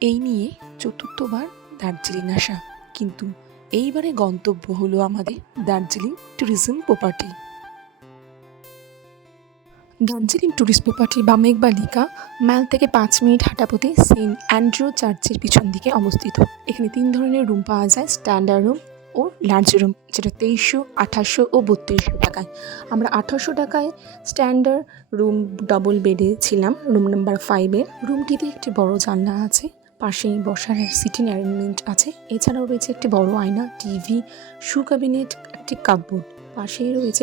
এই নিয়ে চতুর্থবার দার্জিলিং আসা, কিন্তু এইবারে গন্তব্য হলো আমাদের Darjeeling tourism property. Darjeeling tourist property বা মেঘবালিকা ম্যাল থেকে 5 মিনিট হাঁটা পথে সেন্ট অ্যান্ড্রু চার্চের পিছন দিকে অবস্থিত। এখানে 3 ধরনের রুম পাওয়া যায়, স্ট্যান্ডার্ড রুম ও লার্জ রুম, যেটা 2300, 2800 ও 3200 টাকায়। আমরা 1800 টাকায় স্ট্যান্ডার্ড রুম ডবল বেডে ছিলাম, রুম নাম্বার 5-এ। রুমটিতে একটি বড় জানলা আছে, পাশেই বসার সিটিং অ্যারেঞ্জমেন্ট আছে। এছাড়াও রয়েছে একটি বড় আয়না, টিভি, শু ক্যাবিনেট, একটি কাপবোর্ড। পাশেই রয়েছে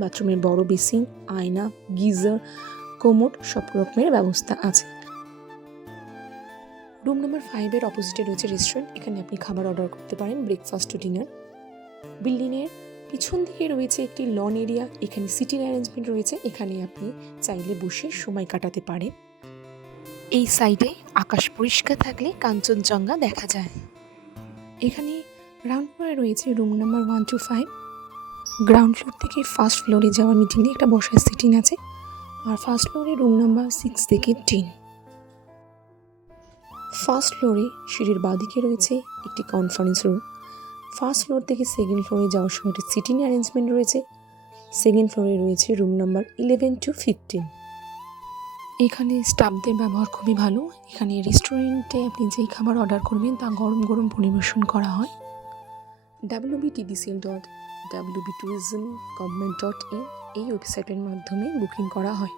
বাথরুমের বড় বেসিন, আয়না, গিজার, কোমোড, সব রকমের ব্যবস্থা আছে। রুম নাম্বার 5-এর অপোজিটে রয়েছে রেস্টুরেন্ট, এখানে আপনি খাবার অর্ডার করতে পারেন, ব্রেকফাস্ট টু ডিনার। বিল্ডিংয়ের পিছন দিকে রয়েছে একটি লন এরিয়া, এখানে সিটিং অ্যারেঞ্জমেন্ট রয়েছে, এখানে আপনি চাইলে বসে সময় কাটাতে পারেন। এই সাইডে আকাশ পরিষ্কার থাকলে কাঞ্চনজঙ্ঘা দেখা যায়। এখানে গ্রাউন্ড ফ্লোরে রয়েছে room number 1 to 5। Ground floor থেকে ফার্স্ট ফ্লোরে যাওয়ার মিটিংয়ে একটা বসার সিটিং আছে, আর ফার্স্ট ফ্লোরে রুম নাম্বার 6 থেকে 10। ফার্স্ট ফ্লোরে সিঁড়ির বাঁদিকে রয়েছে একটি কনফারেন্স রুম। ফার্স্ট ফ্লোর থেকে সেকেন্ড ফ্লোরে যাওয়ার সময় একটি সিটিং অ্যারেঞ্জমেন্ট রয়েছে। সেকেন্ড ফ্লোরে রয়েছে রুম নাম্বার 11 to 15। এখানে স্টাফদের ব্যবহার খুবই ভালো। এখানে রেস্টুরেন্টে আপনি যেই খাবার অর্ডার করবেন তা গরম গরম পরিবেশন করা হয়। wbtdcl.wbtourismgovernment.in এই ওয়েবসাইটের মাধ্যমে বুকিং করা হয়।